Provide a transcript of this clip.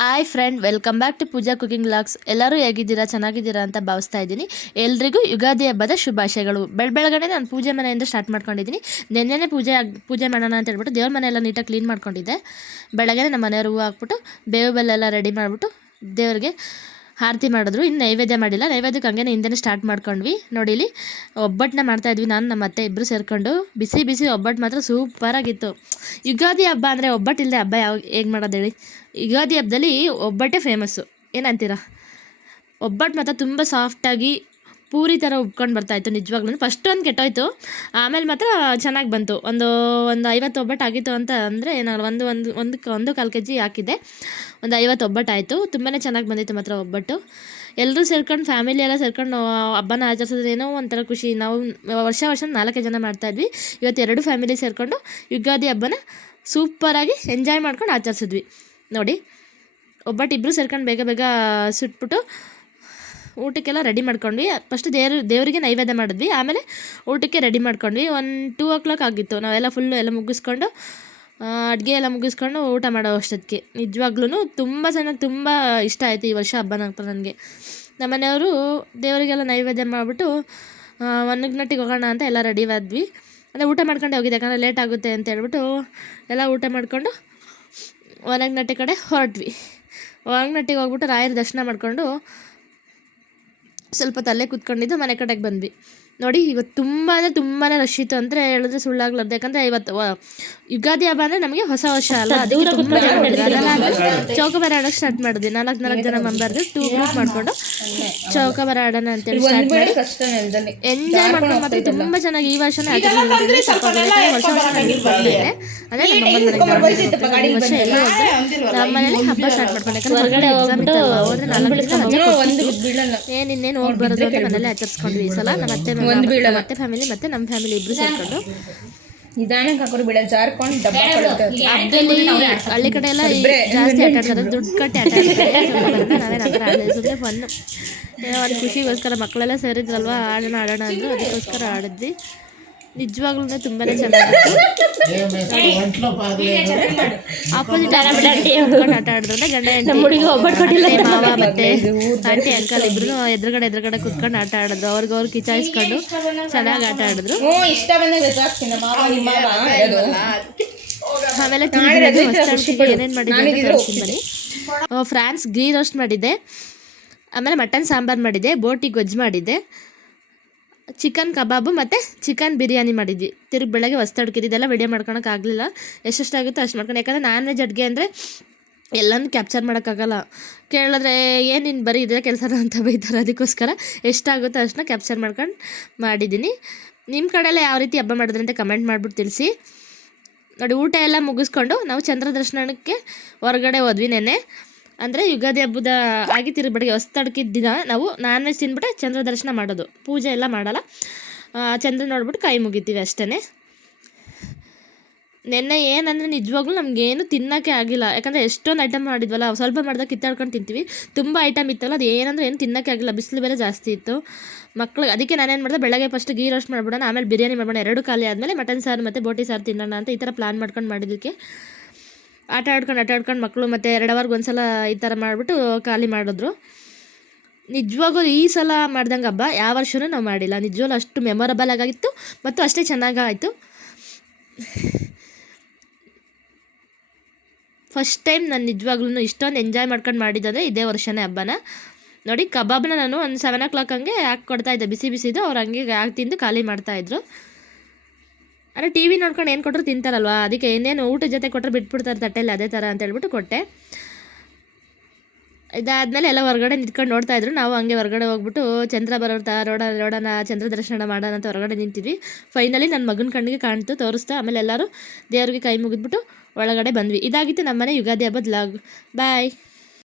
Hi friend, welcome back to Pooja cooking vlogs. ಎಲ್ಲರೂ ಹೇಗಿದ್ದೀರಾ, ಚೆನ್ನಾಗಿದ್ದೀರಾ ಅಂತ ಭಾವಿಸ್ತಾ ಇದ್ದೀನಿ. ಎಲ್ರಿಗೂ ಯುಗಾದಿ ಹಬ್ಬದ ಶುಭಾಶಯಗಳು. ಬೆಳಗ್ಗೆನೇ ನಾನು ಪೂಜೆ ಮನೆಯಿಂದ ಸ್ಟಾರ್ಟ್ ಮಾಡ್ಕೊಂಡಿದ್ದೀನಿ. ನೆನ್ನೆನೇ ಪೂಜೆ ಮಾಡೋಣ ಅಂತ ಹೇಳ್ಬಿಟ್ಟು ದೇವ್ರ ಮನೆಯೆಲ್ಲ ನೀಟಾಗಿ ಕ್ಲೀನ್ ಮಾಡ್ಕೊಂಡಿದ್ದೆ. ಬೆಳಗ್ಗೆ ನಮ್ಮ ಮನೆಯವ್ರು ಹೂವು ಹಾಕ್ಬಿಟ್ಟು ಬೇವು ಬೆಲ್ಲ ಎಲ್ಲ ಮಾಡಿಬಿಟ್ಟು ದೇವ್ರಿಗೆ ಆರತಿ ಮಾಡಿದ್ರು. ಇನ್ನು ನೈವೇದ್ಯ ಮಾಡಿಲ್ಲ. ನೈವೇದ್ಯಕ್ಕೆ ಹಂಗೇನೆ ಹಿಂದೆ ಸ್ಟಾರ್ಟ್ ಮಾಡ್ಕೊಂಡ್ವಿ. ನೋಡಿ ಇಲ್ಲಿ ಒಬ್ಬಟ್ಟನ್ನ ಮಾಡ್ತಾಯಿದ್ವಿ, ನಾನು ನಮ್ಮ ಅತ್ತೆ ಇಬ್ಬರು ಸೇರಿಕೊಂಡು. ಬಿಸಿ ಬಿಸಿ ಒಬ್ಬಟ್ಟು ಮಾತ್ರ ಸೂಪರಾಗಿತ್ತು. ಯುಗಾದಿ ಹಬ್ಬ ಅಂದರೆ ಒಬ್ಬಟ್ಟಿಲ್ಲದೆ ಹಬ್ಬ ಹೇಗೆ ಮಾಡೋದು ಹೇಳಿ. ಯುಗಾದಿ ಹಬ್ಬದಲ್ಲಿ ಒಬ್ಬಟ್ಟೇ ಫೇಮಸ್ಸು, ಏನಂತೀರಾ? ಒಬ್ಬಟ್ಟು ಮಾತ್ರ ತುಂಬ ಸಾಫ್ಟಾಗಿ ಪೂರಿ ಥರ ಉಬ್ಕೊಂಡು ಬರ್ತಾಯಿತ್ತು. ನಿಜವಾಗ್ಲೂ ಫಸ್ಟ್ ಒಂದು ಕೆಟ್ಟೋಯ್ತು, ಆಮೇಲೆ ಮಾತ್ರ ಚೆನ್ನಾಗಿ ಬಂತು. ಒಂದು 50 ಒಬ್ಬಟ್ಟು ಆಗಿತ್ತು ಅಂತ ಅಂದರೆ ಏನಾಗಲ್ಲ, ಒಂದು ಕಾಲು ಕೆ ಜಿ ಹಾಕಿದ್ದೆ, ಒಂದು 50 ಒಬ್ಬಟ್ಟು ಆಯಿತು. ತುಂಬಾ ಚೆನ್ನಾಗಿ ಬಂದಿತ್ತು ಮಾತ್ರ ಒಬ್ಬಟ್ಟು. ಎಲ್ಲರೂ ಸೇರ್ಕೊಂಡು, ಫ್ಯಾಮಿಲಿ ಎಲ್ಲ ಸೇರ್ಕೊಂಡು ಹಬ್ಬನ ಆಚರಿಸೋದು ಏನೋ ಒಂಥರ ಖುಷಿ. ನಾವು ವರ್ಷ 4 ಜನ ಮಾಡ್ತಾಯಿದ್ವಿ. ಇವತ್ತು 2 ಫ್ಯಾಮಿಲಿ ಸೇರಿಕೊಂಡು ಯುಗಾದಿ ಹಬ್ಬನ ಸೂಪರಾಗಿ ಎಂಜಾಯ್ ಮಾಡ್ಕೊಂಡು ಆಚರಿಸಿದ್ವಿ. ನೋಡಿ, ಒಬ್ಬಟ್ಟು ಇಬ್ಬರು ಸೇರ್ಕೊಂಡು ಬೇಗ ಬೇಗ ಸುಟ್ಬಿಟ್ಟು ಊಟಕ್ಕೆಲ್ಲ ರೆಡಿ ಮಾಡ್ಕೊಂಡ್ವಿ. ಫಸ್ಟ್ ದೇವರಿಗೆ ನೈವೇದ್ಯ ಮಾಡಿದ್ವಿ, ಆಮೇಲೆ ಊಟಕ್ಕೆ ರೆಡಿ ಮಾಡ್ಕೊಂಡ್ವಿ. 2 o'clock ಆಗಿತ್ತು. ನಾವೆಲ್ಲ ಫುಲ್ಲು ಎಲ್ಲ ಮುಗಿಸ್ಕೊಂಡು, ಅಡುಗೆ ಎಲ್ಲ ಮುಗಿಸ್ಕೊಂಡು ಊಟ ಮಾಡೋ ಅಷ್ಟೊತ್ತಿಗೆ. ನಿಜವಾಗ್ಲೂ ತುಂಬ ಇಷ್ಟ ಆಯಿತು ಈ ವರ್ಷ ಹಬ್ಬ ನನಗೆ. ನಮ್ಮನೆಯವರು ದೇವರಿಗೆಲ್ಲ ನೈವೇದ್ಯ ಮಾಡಿಬಿಟ್ಟು 1 ಗಂಟೆಗೆ ಹೋಗೋಣ ಅಂತ ಎಲ್ಲ ರೆಡಿ ಆದ್ವಿ. ಅಂದರೆ ಊಟ ಮಾಡ್ಕೊಂಡೆ ಹೋಗಿದ್ದೆ, ಯಾಕಂದರೆ ಲೇಟ್ ಆಗುತ್ತೆ ಅಂತ ಹೇಳ್ಬಿಟ್ಟು ಎಲ್ಲ ಊಟ ಮಾಡಿಕೊಂಡು 1 ಗಂಟೆ ಕಡೆ ಹೊರಟ್ವಿ. 1 ಗಂಟೆಗೆ ಹೋಗ್ಬಿಟ್ಟು ರಾಯರ ದರ್ಶನ ಮಾಡಿಕೊಂಡು ಸ್ವಲ್ಪ ತಲೆ ಕೂತ್ಕೊಂಡಿದ್ದು ಮನೆ ಕಡೆಗೆ ಬಂದ್ವಿ. ನೋಡಿ, ಇವತ್ತು ತುಂಬಾ ರಶ್ ಇತ್ತು ಅಂದರೆ ಹೇಳಿದ್ರೆ ಸುಳ್ಳಾಗ್ಲಾರ್ದು. ಯಾಕಂದರೆ ಇವತ್ತು ಯುಗಾದಿ ಹಬ್ಬ ಅಂದರೆ ನಮಗೆ ಹೊಸ ವರ್ಷ ಅಲ್ಲ, ಅದಕ್ಕೆ ತುಂಬ ಜನ ಮಾಡಿದ್ರು. ಅದೆಲ್ಲ ಚೌಕಾಬಾರ ಆಡೋಕ್ಕೆ ಸ್ಟಾರ್ಟ್ ಮಾಡಿದ್ವಿ. 4 ಜನ ಮೆಂಬರ್ದು 2 ಗ್ರೂಪ್ ಮಾಡಿಕೊಂಡು ಚೌಕಾಬಾರ ಆಡೋಣ ಅಂತೇಳಿ ಸ್ಟಾರ್ಟ್ ಮಾಡಿ ಎಂಜಾಯ್ ಮಾಡ್ಕೊಂಡು ಮಾತ್ರ ತುಂಬ ಚೆನ್ನಾಗಿ ಈ ವರ್ಷನೇ ಆಚರಿಸಿದ್ರೆ ವರ್ಷ ಅಂದರೆ ಈ ವರ್ಷ ಎಲ್ಲ ನಮ್ಮ ಮನೇಲಿ ಹಬ್ಬ ಸ್ಟಾರ್ಟ್ ಮಾಡ್ಕೊಂಡು. ಯಾಕಂದ್ರೆ ಹೊರಗಡೆ ಎಕ್ಸಾಮ್ ಇತ್ತಲ್ಲ, ಹೋದ್ರೆ 4 ದಿನ ಇನ್ನೇನು ಹೋಗಿ ಬರೋದು ಅಂತ ಮನೇಲಿ ಆಚರಿಸ್ಕೊಂಡ್ವಿ. ಈ ಸಲ ನಮ್ಮ ಅತ್ತೆ ಫ್ಯಾಮಿಲಿ ಮತ್ತು ನಮ್ಮ ಫ್ಯಾಮಿಲಿ ಇಬ್ಬರು ಸೇರಿಕೊಂಡು ಹಳ್ಳಿ ಕಡೆ ಎಲ್ಲ ಜಾಸ್ತಿ ಆಟ ಆಡ್ತಾರೆ, ದುಡ್ಡು ಕಟ್ಟಿ ಆಟ ಆಡ್ತಾರೆ. ನಾವೇನು ಆಟ ಆಡೋದು ಸುಮ್ಮನೆ ಫನ್ನು, ಅವ್ರಿಗೆ ಖುಷಿಗೋಸ್ಕರ. ಮಕ್ಕಳೆಲ್ಲ ಸೇರಿದ್ರಲ್ವ, ಆಡೋಣ ಅಂದರು, ಅದಕ್ಕೋಸ್ಕರ ಆಡಿದ್ವಿ. ನಿಜವಾಗ್ಲೂ ತುಂಬಾ ಚೆನ್ನಾಗಿತ್ತು. ಆಪೋಸಿಟ್ ಆಟ ಆಡಿದ್ರೆ ಗಂಡ ಹೆಂಡತಿ, ಮಾವ ಮತ್ತೆ ಆಂಟಿ ಅಂಕಲ್ ಇಬ್ರು ಎದುರುಗಡೆ ಕೂತ್ಕೊಂಡು ಆಟ ಆಡಿದ್ರು. ಅವ್ರು ಕಿಚಾಯಿಸ್ಕೊಂಡು ಚೆನ್ನಾಗಿ ಆಟ ಆಡಿದ್ರು. ಆಮೇಲೆ ಏನೇನು ಮಾಡಿದ್ದೆ ಫ್ರಾನ್ಸ್ ಗೀ ರೋಸ್ಟ್ ಮಾಡಿದ್ದೆ, ಆಮೇಲೆ ಮಟನ್ ಸಾಂಬಾರು ಮಾಡಿದ್ದೆ, ಬೋಟಿ ಗೊಜ್ಜು ಮಾಡಿದ್ದೆ, ಚಿಕನ್ ಕಬಾಬು ಮತ್ತು ಚಿಕನ್ ಬಿರಿಯಾನಿ ಮಾಡಿದ್ವಿ. ಬೆಳಗ್ಗೆ ಹೊಸ್ತಡ್ಕಿದ್ದೆಲ್ಲ ವಿಡಿಯೋ ಮಾಡ್ಕೊಳಕ್ಕಾಗಲಿಲ್ಲ. ಎಷ್ಟೆಷ್ಟಾಗುತ್ತೋ ಅಷ್ಟು ಮಾಡ್ಕೊಂಡು. ಯಾಕಂದರೆ ನಾನ್ ವೆಜ್ ಅಡುಗೆ ಅಂದರೆ ಎಲ್ಲನೂ ಕ್ಯಾಪ್ಚರ್ ಮಾಡೋಕ್ಕಾಗಲ್ಲ. ಕೇಳಿದ್ರೆ ಏನು ನೀನು ಬರೀ ಇದೇ ಕೆಲಸನ ಅಂತ ಬೈತಾರೆ. ಅದಕ್ಕೋಸ್ಕರ ಎಷ್ಟಾಗುತ್ತೋ ಅಷ್ಟನ್ನ ಕ್ಯಾಪ್ಚರ್ ಮಾಡ್ಕೊಂಡು ಮಾಡಿದ್ದೀನಿ. ನಿಮ್ಮ ಕಡೆಯೆಲ್ಲ ಯಾವ ರೀತಿ ಹಬ್ಬ ಮಾಡಿದ್ರೆ ಅಂತ ಕಮೆಂಟ್ ಮಾಡಿಬಿಟ್ಟು ತಿಳಿಸಿ. ನೋಡಿ, ಊಟ ಎಲ್ಲ ಮುಗಿಸ್ಕೊಂಡು ನಾವು ಚಂದ್ರ ದರ್ಶನಕ್ಕೆ ಹೊರಗಡೆ ಹೋದ್ವಿ. ನೆನ್ನೆ ಅಂದರೆ ಯುಗಾದಿ ಹಬ್ಬದ ಆಗಿತ್ತಿರ ಬೆಳಗ್ಗೆ ಹೊಸ್ತಡ್ಕಿದ ದಿನ ನಾವು ನಾನ್ ವೆಜ್ ತಿಂದ್ಬಿಟ್ಟೆ ಚಂದ್ರ ದರ್ಶನ ಮಾಡೋದು. ಪೂಜೆ ಎಲ್ಲ ಮಾಡಲ್ಲ, ಚಂದ್ರ ನೋಡ್ಬಿಟ್ಟು ಕೈ ಮುಗಿತೀವಿ ಅಷ್ಟೇ. ನೆನ್ನೆ ಏನಂದರೆ ನಿಜವಾಗ್ಲೂ ನಮಗೇನು ತಿನ್ನೋಕ್ಕೆ ಆಗಿಲ್ಲ. ಯಾಕಂದರೆ ಎಷ್ಟೊಂದು ಐಟಮ್ ಮಾಡಿದ್ವಲ್ಲ, ಸ್ವಲ್ಪ ಮಾಡಿದಾಗ ಕಿತ್ತಾಡ್ಕೊಂಡು ತಿಂತೀವಿ. ತುಂಬ ಐಟಮ್ ಇತ್ತಲ್ಲ, ಅದು ಏನಂದರೆ ಏನು ತಿನ್ನೋಕ್ಕೆ ಆಗಿಲ್ಲ. ಬಿಸಿಲು ಬೇರೆ ಜಾಸ್ತಿ ಇತ್ತು ಮಕ್ಳಿಗೆ. ಅದಕ್ಕೆ ನಾನೇನು ಮಾಡಿದೆ, ಬೆಳಗ್ಗೆ ಫಸ್ಟ್ ಗೀ ರೋಸ್ಟ್ ಮಾಡ್ಬಿಡೋಣ, ಆಮೇಲೆ ಬಿರಿಯಾನಿ ಮಾಡೋಣ. 2 ಖಾಲಿ ಆದಮೇಲೆ ಮಟನ್ ಸಾರು ಮತ್ತು ಬೋಟಿ ಸಾರು ತಿನ್ನೋಣ ಅಂತ ಈ ಥರ ಪ್ಲ್ಯಾನ್ ಮಾಡ್ಕೊಂಡು ಮಾಡಿದ್ದಕ್ಕೆ ಆಟ ಆಡ್ಕೊಂಡು ಮಕ್ಕಳು ಮತ್ತು 2 ಅವರ್ಗೆ ಒಂದು ಸಲ ಈ ಥರ ಮಾಡಿಬಿಟ್ಟು ಖಾಲಿ ಮಾಡಿದ್ರು. ನಿಜವಾಗೂ ಈ ಸಲ ಮಾಡ್ದಂಗೆ ಹಬ್ಬ ಯಾವ ವರ್ಷವೂ ನಾವು ಮಾಡಿಲ್ಲ. ನಿಜವಾಗ್ಲೂ ಅಷ್ಟು ಮೆಮೊರಬಲ್ ಆಗಿತ್ತು ಮತ್ತು ಅಷ್ಟೇ ಚೆನ್ನಾಗಾಯಿತು. ಫಸ್ಟ್ ಟೈಮ್ ನಾನು ನಿಜವಾಗ್ಲೂ ಇಷ್ಟೊಂದು ಎಂಜಾಯ್ ಮಾಡ್ಕೊಂಡು ಮಾಡಿದ್ದಂದರೆ ಇದೇ ವರ್ಷನೇ ಹಬ್ಬನ. ನೋಡಿ, ಕಬಾಬ್ನ ನಾನು ಒಂದು 7 o'clock ಹಂಗೆ ಹಾಕಿ ಕೊಡ್ತಾಯಿದ್ದೆ, ಬಿಸಿದು. ಅವ್ರು ಹಂಗೆ ಹಾಕಿ ತಿಂದು ಖಾಲಿ ಮಾಡ್ತಾಯಿದ್ರು. ಅಂದರೆ ಟಿ ವಿ ನೋಡ್ಕೊಂಡು ಏನು ಕೊಟ್ಟರು ತಿಂತಾರಲ್ವ, ಅದಕ್ಕೆ ಇನ್ನೇನು ಊಟದ ಜೊತೆ ಕೊಟ್ಟರೆ ಬಿಟ್ಬಿಡ್ತಾರೆ ತಟ್ಟೆಯಲ್ಲಿ, ಅದೇ ಥರ ಅಂತ ಹೇಳ್ಬಿಟ್ಟು ಕೊಟ್ಟೆ. ಇದಾದಮೇಲೆ ಎಲ್ಲ ಹೊರಗಡೆ ನಿಂತ್ಕೊಂಡು ನೋಡ್ತಾಯಿದ್ರು. ನಾವು ಹಂಗೆ ಹೊರಗಡೆ ಹೋಗ್ಬಿಟ್ಟು ಚಂದ್ರ ಬರೋರ್ತಾ ನೋಡೋಣ ಚಂದ್ರ ದರ್ಶನ ಮಾಡೋಣ ಅಂತ ಹೊರಗಡೆ ನಿಂತಿದ್ವಿ. ಫೈನಲಿ ನನ್ನ ಮಗನ ಕಣ್ಣಿಗೆ ಕಾಣ್ತು, ತೋರಿಸ್ತಾ. ಆಮೇಲೆ ಎಲ್ಲರೂ ದೇವ್ರಿಗೆ ಕೈ ಮುಗಿದ್ಬಿಟ್ಟು ಒಳಗಡೆ ಬಂದ್ವಿ. ಇದಾಗಿತ್ತು ನಮ್ಮನೆ ಯುಗಾದಿ ಹಬ್ಬದ ವ್ಲಾಗ್. ಬಾಯ್.